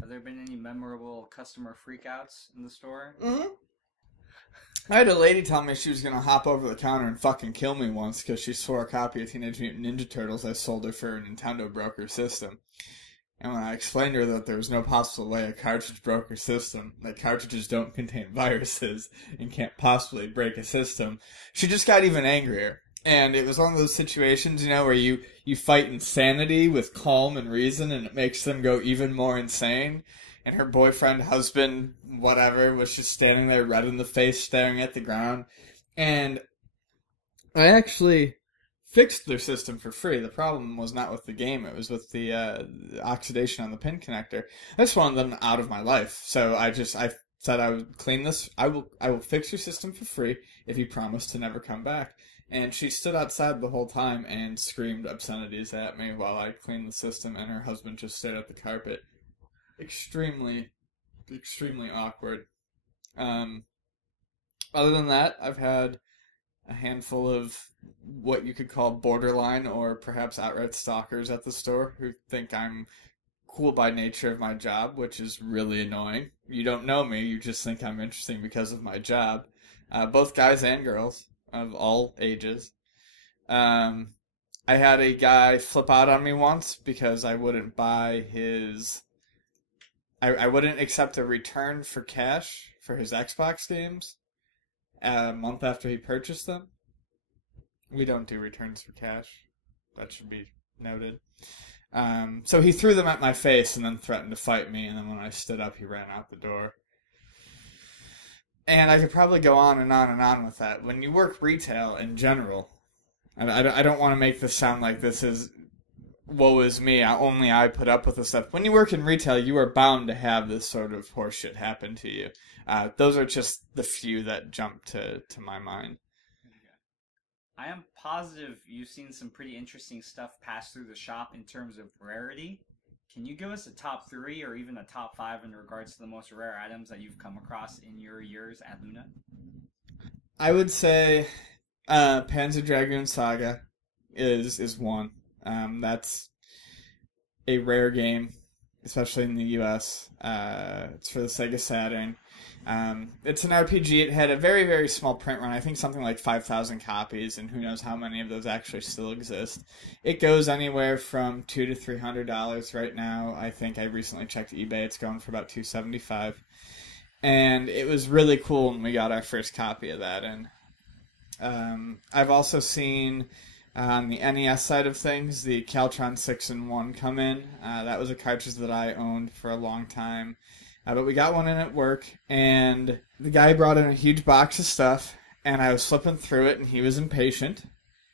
Have there been any memorable customer freakouts in the store? Hmm. I had a lady tell me she was gonna hop over the counter and fucking kill me once because she swore a copy of Teenage Mutant Ninja Turtles I sold her for a Nintendo broke her system. And when I explained to her that there was no possible way a cartridge broke her system, that cartridges don't contain viruses and can't possibly break a system, she just got even angrier. And it was one of those situations, where you fight insanity with calm and reason, and it makes them go even more insane. And her boyfriend, husband, whatever, was just standing there red in the face, staring at the ground. And I actually fixed their system for free. The problem was not with the game; it was with the oxidation on the pin connector. I just wanted them out of my life, so I said I would clean this. I will fix your system for free if you promise to never come back. And she stood outside the whole time and screamed obscenities at me while I cleaned the system, and her husband just stared at the carpet. Extremely, extremely awkward. Um, Other than that, I've had a handful of what you could call borderline or perhaps outright stalkers at the store who think I'm cool by nature of my job, which is really annoying. You don't know me, you just think I'm interesting because of my job. Both guys and girls of all ages. Um, I had a guy flip out on me once because I wouldn't buy his. I wouldn't accept a return for cash for his Xbox games a month after he purchased them. We don't do returns for cash. That should be noted. So he threw them at my face and then threatened to fight me, and then when I stood up, he ran out the door. And I could probably go on and on and on with that. When you work retail in general, I don't want to make this sound like this is woe is me, only I put up with this stuff. When you work in retail, you are bound to have this sort of horseshit happen to you. Those are just the few that jump to my mind. I am positive you've seen some pretty interesting stuff pass through the shop in terms of rarity. Can you give us a top three or even a top five in regards to the most rare items that you've come across in your years at Luna? I would say Panzer Dragoon Saga is one. That's a rare game, especially in the US. It's for the Sega Saturn. It's an RPG. It had a very, very small print run. I think something like 5,000 copies, and who knows how many of those actually still exist. It goes anywhere from $200 to $300 right now. I think I recently checked eBay. It's going for about $275, and it was really cool when we got our first copy of that. And I've also seen on the NES side of things, the Caltron 6-in-1 come in. That was a cartridge that I owned for a long time. But we got one in at work, and the guy brought in a huge box of stuff, and I was flipping through it, and he was impatient.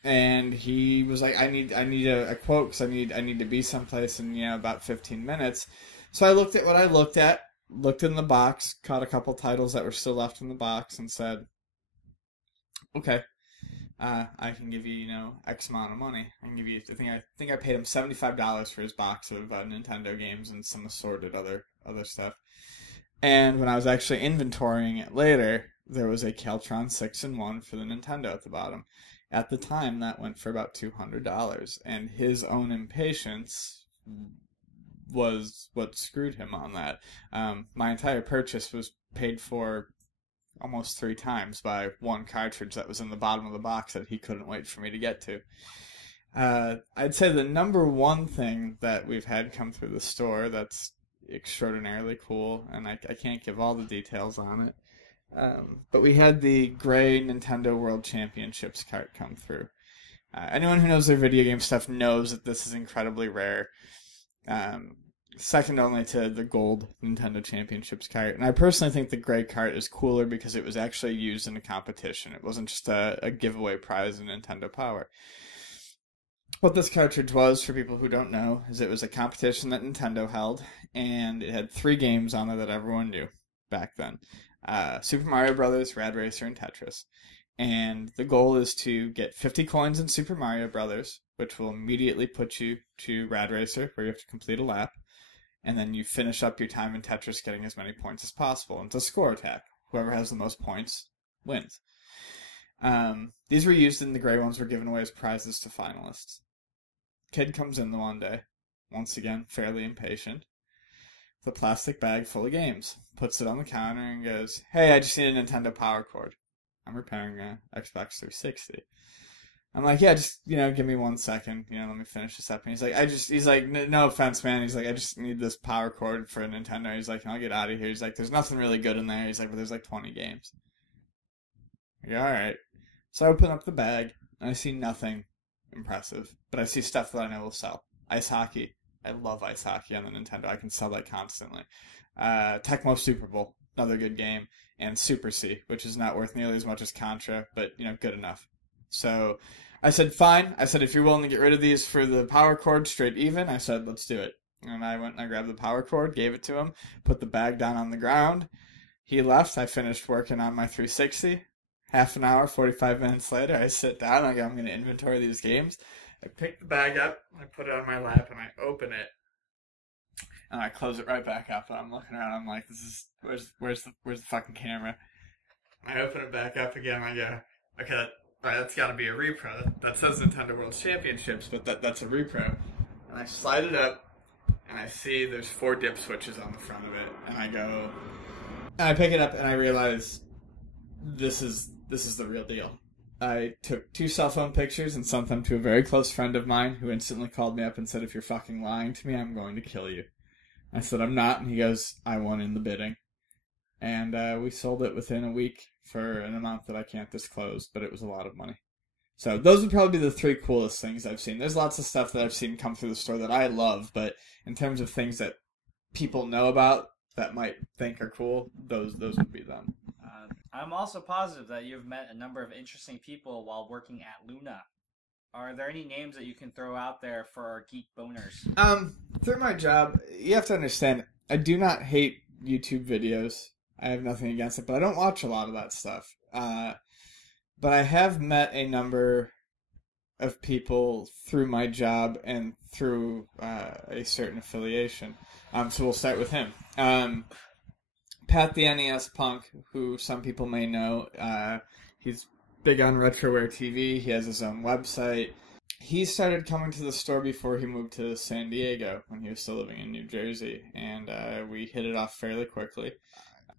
And he was like, I need a quote, because I need to be someplace in, about 15 minutes. So I looked at what I looked at, looked in the box, caught a couple titles that were still left in the box, and said, okay. I can give you, X amount of money. I can give you. I think I paid him $75 for his box of Nintendo games and some assorted other stuff. And when I was actually inventorying it later, there was a Caltron 6-in-1 for the Nintendo at the bottom. At the time, that went for about $200, and his own impatience was what screwed him on that. My entire purchase was paid for almost 3 times by one cartridge that was in the bottom of the box that he couldn't wait for me to get to. I'd say the number one thing that we've had come through the store that's extraordinarily cool, and I can't give all the details on it, but we had the gray Nintendo World Championships cart come through. Anyone who knows their video game stuff knows that this is incredibly rare. Second only to the gold Nintendo Championships cart. And I personally think the gray cart is cooler because it was actually used in a competition. It wasn't just a giveaway prize in Nintendo Power. What this cartridge was, for people who don't know, is it was a competition that Nintendo held, and it had 3 games on it that everyone knew back then. Super Mario Brothers, Rad Racer, and Tetris. And the goal is to get 50 coins in Super Mario Brothers, which will immediately put you to Rad Racer, where you have to complete a lap. And then you finish up your time in Tetris getting as many points as possible. And it's a score attack. Whoever has the most points wins. These were used, and the gray ones were given away as prizes to finalists. Kid comes in the one day, once again, fairly impatient. with a plastic bag full of games, puts it on the counter, and goes, "Hey, I just need a Nintendo power cord. I'm repairing a Xbox 360." I'm like, "Yeah, just, give me 1 second. Let me finish this up." And he's like, "No offense, man." He's like, "I just need this power cord for a Nintendo." He's like, "I'll get out of here." He's like, "There's nothing really good in there." He's like, "But there's like 20 games." Yeah, alright. So I open up the bag, and I see nothing impressive, but I see stuff that I know will sell. Ice hockey. I love ice hockey on the Nintendo. I can sell that constantly. Tecmo Super Bowl, another good game, and Super C, which is not worth nearly as much as Contra, but, good enough. So I said, fine. I said, if you're willing to get rid of these for the power cord straight even, I said, let's do it. And I went and I grabbed the power cord, gave it to him, put the bag down on the ground. He left. I finished working on my 360. Half an hour, 45 minutes later, I sit down. I'm going to inventory these games. I pick the bag up, I put it on my lap, and I open it. And I close it right back up, and I'm looking around. I'm like, where's the fucking camera? And I open it back up again, and I go, okay, that's got to be a repro. That says Nintendo World Championships, but that's a repro. And I slide it up, and I see there's 4 dip switches on the front of it. And I pick it up, and I realize this is the real deal. I took 2 cell phone pictures and sent them to a very close friend of mine who instantly called me up and said, "If you're fucking lying to me, I'm going to kill you." I said, "I'm not," and he goes, "I won in the bidding." And we sold it within a week for an amount that I can't disclose, but it was a lot of money. So those would probably be the 3 coolest things I've seen. There's lots of stuff that I've seen come through the store that I love, but in terms of things that people know about that might think are cool, those would be them. I'm also positive that you've met a number of interesting people while working at Luna. Are there any names that you can throw out there for our geek boners? Through my job, you have to understand, I do not hate YouTube videos. I have nothing against it, but I don't watch a lot of that stuff. But I have met a number of people through my job and through a certain affiliation. So we'll start with him. Pat the NES Punk, who some people may know, he's big on Retroware TV. He has his own website. He started coming to the store before he moved to San Diego when he was still living in New Jersey, and we hit it off fairly quickly.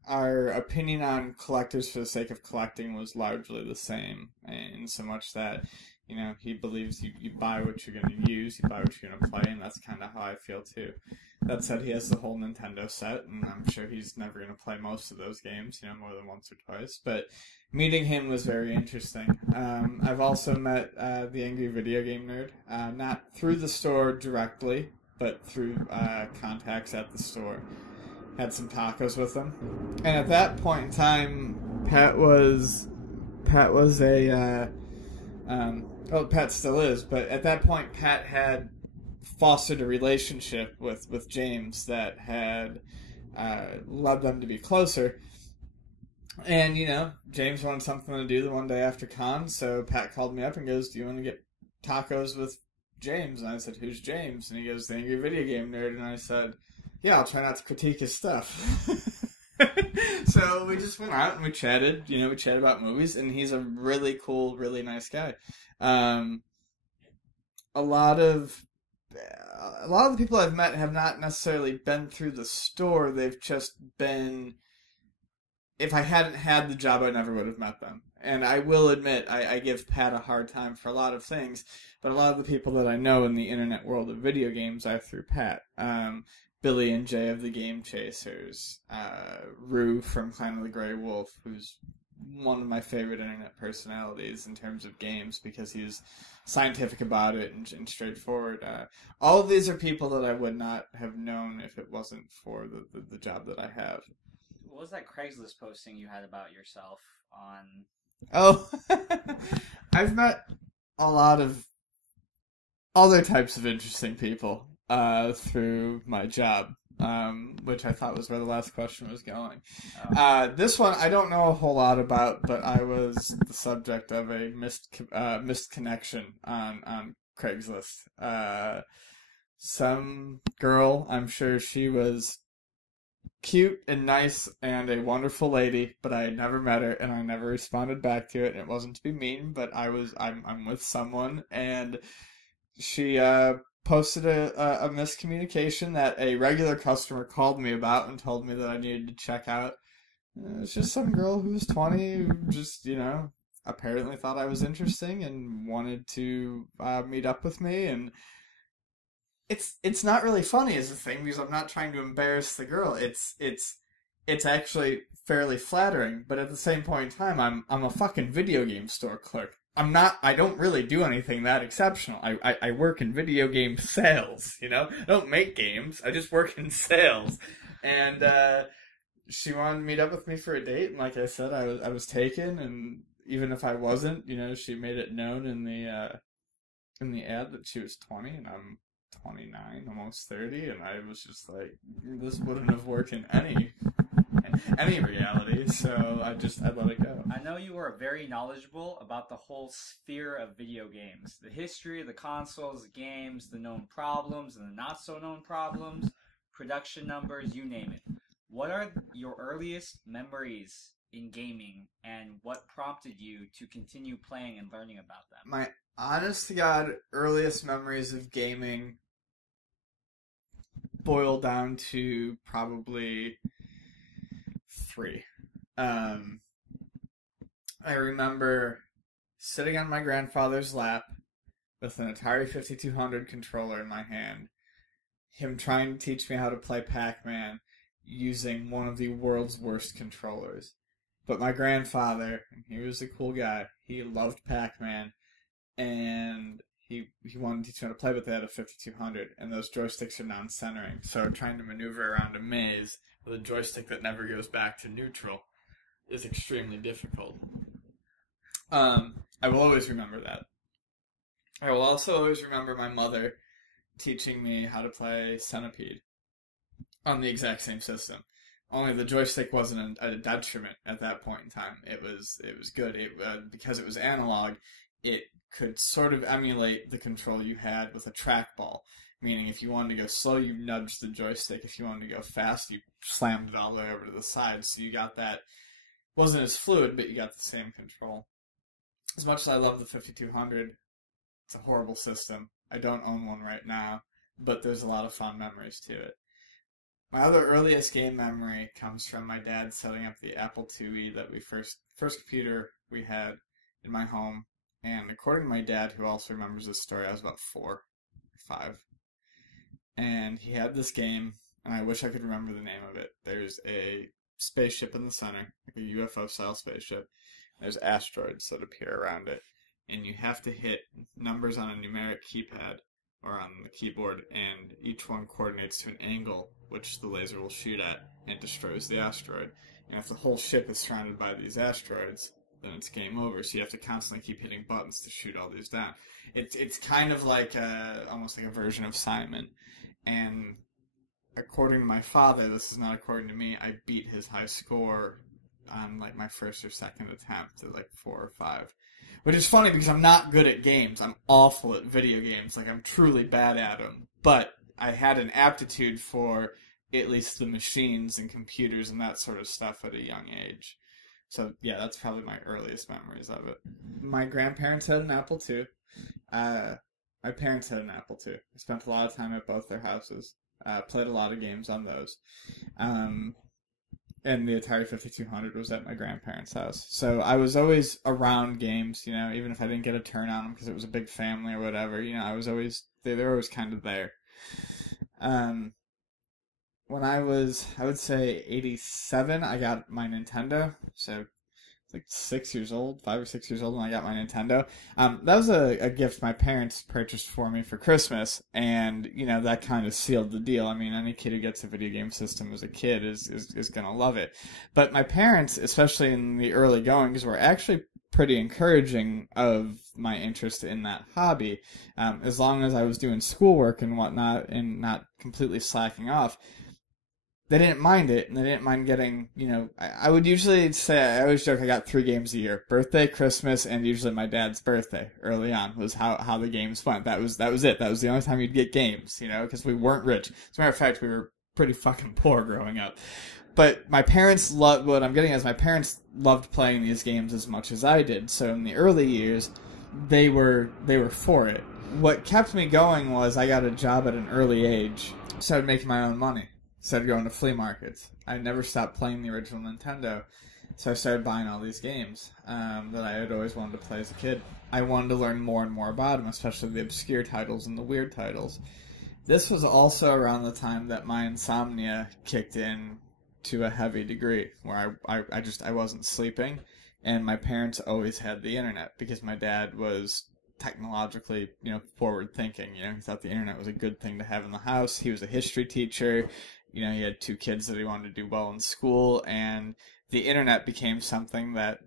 Our opinion on collectors for the sake of collecting was largely the same, in so much that, he believes you buy what you're going to use, you buy what you're going to play, and that's kind of how I feel too. That said, he has the whole Nintendo set, and I'm sure he's never going to play most of those games, more than once or twice. But meeting him was very interesting. I've also met the Angry Video Game Nerd, not through the store directly, but through contacts at the store. Had some tacos with him, and at that point in time, Pat was a well, Pat still is, but at that point, Pat had fostered a relationship with James that had led them to be closer. And, James wanted something to do the one day after con, so Pat called me up and goes, "Do you want to get tacos with James?" And I said, "Who's James?" And he goes, "The Angry Video Game Nerd." And I said, "Yeah, I'll try not to critique his stuff." So we just went out and we chatted, we chatted about movies, and he's a really cool, really nice guy. A lot of the people I've met have not necessarily been through the store. They've just been, if I hadn't had the job, I never would have met them. And I will admit, I give Pat a hard time for a lot of things, but a lot of the people that I know in the internet world of video games are through Pat. Billy and Jay of the Game Chasers, Rue from Clan of the Grey Wolf, who's one of my favorite internet personalities in terms of games because he's scientific about it and straightforward. All of these are people that I would not have known if it wasn't for the job that I have. What was that Craigslist posting you had about yourself on? Oh, I've met a lot of other types of interesting people through my job, which I thought was where the last question was going. This one I don't know a whole lot about, but I was the subject of a missed connection on Craigslist. Some girl, I'm sure she was cute and nice and a wonderful lady, but I had never met her and I never responded back to it. And it wasn't to be mean, but I'm with someone, and she posted a miscommunication that a regular customer called me about and told me that I needed to check out. It's just some girl who was 20 who just, apparently thought I was interesting and wanted to meet up with me. And it's not really funny as a thing because I'm not trying to embarrass the girl. It's actually fairly flattering, but at the same point in time, I'm a fucking video game store clerk. I don't really do anything that exceptional. I work in video game sales, I don't make games. I just work in sales. And she wanted to meet up with me for a date, and like I said, I was taken, and even if I wasn't, she made it known in the ad that she was 20 and I'm 29, almost 30, and I was just like, this wouldn't have worked in any reality, so I let it go. I know you are very knowledgeable about the whole sphere of video games. The history of the consoles, the games, the known problems and the not so known problems, production numbers, you name it. What are your earliest memories in gaming, and what prompted you to continue playing and learning about them? My honest to God earliest memories of gaming boil down to probably 3. I remember sitting on my grandfather's lap with an Atari 5200 controller in my hand, him trying to teach me how to play Pac-Man using one of the world's worst controllers. But my grandfather, he was a cool guy. He loved Pac-Man, and he wanted to teach me how to play, but they had a 5200, and those joysticks are non-centering. So trying to maneuver around a maze with a joystick that never goes back to neutral is extremely difficult. I will always remember that. I will also always remember my mother teaching me how to play Centipede on the exact same system. Only the joystick wasn't a detriment at that point in time. It was good. Because it was analog, it could sort of emulate the control you had with a trackball. Meaning, if you wanted to go slow, you nudged the joystick. If you wanted to go fast, you slammed it all the way over to the side. So you got that. Wasn't as fluid, but you got the same control. As much as I love the 5200, it's a horrible system. I don't own one right now, but there's a lot of fond memories to it. My other earliest game memory comes from my dad setting up the Apple IIe that we first computer we had in my home. And according to my dad, who also remembers this story, I was about 4 or 5. And he had this game, and I wish I could remember the name of it. There's a spaceship in the center, like a UFO-style spaceship. There's asteroids that appear around it. And you have to hit numbers on a numeric keypad or on the keyboard, and each one coordinates to an angle which the laser will shoot at, and it destroys the asteroid. And if the whole ship is surrounded by these asteroids, then it's game over. So you have to constantly keep hitting buttons to shoot all these down. It's kind of like almost like a version of Simon. And according to my father, this is not according to me, I beat his high score on like my first or second attempt at like 4 or 5. Which is funny because I'm not good at games. I'm awful at video games. Like, I'm truly bad at them. But I had an aptitude for at least the machines and computers and that sort of stuff at a young age. So, yeah, that's probably my earliest memories of it. My grandparents had an Apple II. My parents had an Apple II. I spent a lot of time at both their houses. Played a lot of games on those. And the Atari 5200 was at my grandparents' house. So I was always around games, even if I didn't get a turn on them because it was a big family or whatever. I was always, they were always kind of there. When I would say 87, I got my Nintendo. So like 6 years old, 5 or 6 years old when I got my Nintendo. That was a gift my parents purchased for me for Christmas, and that kind of sealed the deal. I mean, any kid who gets a video game system as a kid is gonna love it. But my parents, especially in the early goings, were actually pretty encouraging of my interest in that hobby, as long as I was doing schoolwork and whatnot and not completely slacking off. They didn't mind it, and they didn't mind getting, I would usually say, I always joke I got 3 games a year. Birthday, Christmas, and usually my dad's birthday early on was how the games went. That was it. That was the only time you'd get games, because we weren't rich. As a matter of fact, we were pretty fucking poor growing up. But my parents loved, what I'm getting at is my parents loved playing these games as much as I did. So in the early years, they were for it. what kept me going was I got a job at an early age. Started making my own money. Started going to flea markets. I never stopped playing the original Nintendo. So I started buying all these games that I had always wanted to play as a kid. I wanted to learn more and more about them, especially the obscure titles and the weird titles. This was also around the time that my insomnia kicked in to a heavy degree, where I wasn't sleeping, and my parents always had the internet because my dad was technologically, forward thinking. He thought the internet was a good thing to have in the house. He was a history teacher. He had 2 kids that he wanted to do well in school, and the internet became something that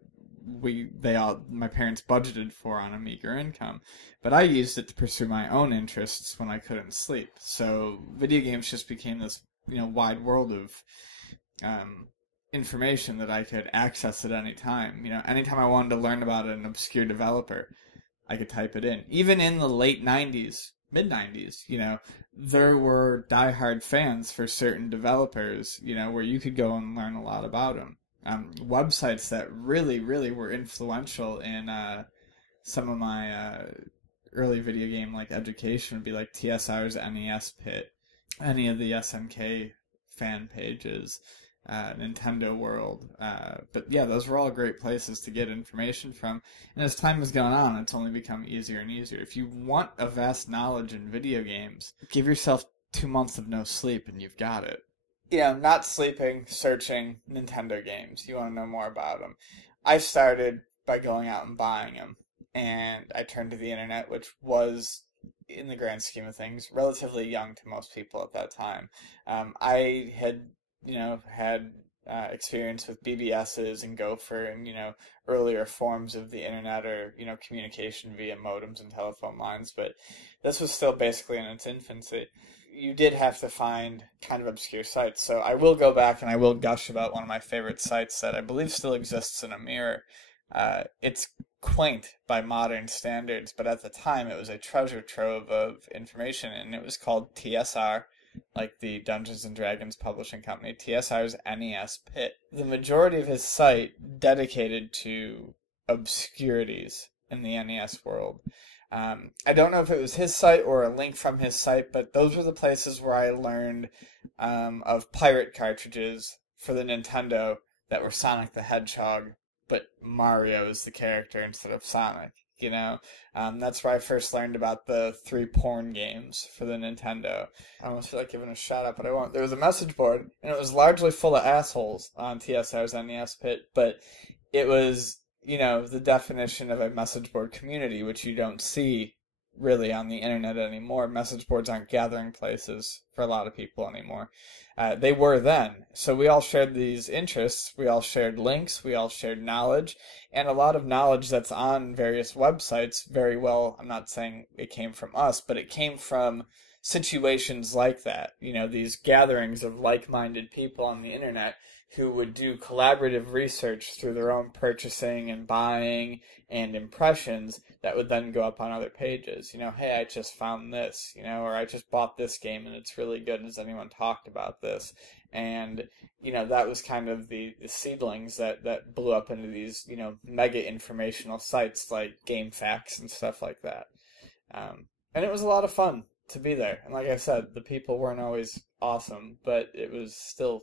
my parents budgeted for on a meager income. But I used it to pursue my own interests when I couldn't sleep. So video games just became this, wide world of information that I could access at any time. Anytime I wanted to learn about an obscure developer, I could type it in. Even in the late 90s, mid-90s, there were diehard fans for certain developers, where you could go and learn a lot about them. Websites that really, really were influential in some of my early video game education would be like TSR's NES Pit, any of the SNK fan pages, Nintendo World. But yeah, those were all great places to get information from. And as time has gone on, it's only become easier and easier. If you want a vast knowledge in video games, give yourself 2 months of no sleep and you've got it. Not sleeping, searching Nintendo games. You want to know more about them. I started by going out and buying them. And I turned to the internet, which was, in the grand scheme of things, relatively young to most people at that time. I had had experience with BBSs and Gopher and, earlier forms of the internet or, communication via modems and telephone lines, but this was still basically in its infancy. You did have to find kind of obscure sites, so I will go back and I will gush about one of my favorite sites that I believe still exists in a mirror. It's quaint by modern standards, but at the time it was a treasure trove of information, and it was called TSR, like the Dungeons and Dragons publishing company, TSR's NES Pit. The majority of his site dedicated to obscurities in the NES world. I don't know if it was his site or a link from his site, but those were the places where I learned of pirate cartridges for the Nintendo that were Sonic the Hedgehog, but Mario is the character instead of Sonic. That's where I first learned about the 3 porn games for the Nintendo. I almost feel like giving a shout out, but I won't. There was a message board, and it was largely full of assholes on TSR's NES Pit, but it was, the definition of a message board community, which you don't see really on the internet anymore. Message boards aren't gathering places for a lot of people anymore. They were then. So we all shared these interests, we all shared links, we all shared knowledge, and a lot of knowledge that's on various websites, very well, I'm not saying it came from us, but it came from situations like that. These gatherings of like-minded people on the internet who would do collaborative research through their own purchasing and buying and impressions that would then go up on other pages. Hey, I just found this, or I just bought this game and it's really good. Has anyone talked about this? And, that was kind of the seedlings that blew up into these, mega informational sites like GameFAQs and stuff like that. And it was a lot of fun to be there. And like I said, the people weren't always awesome, but it was still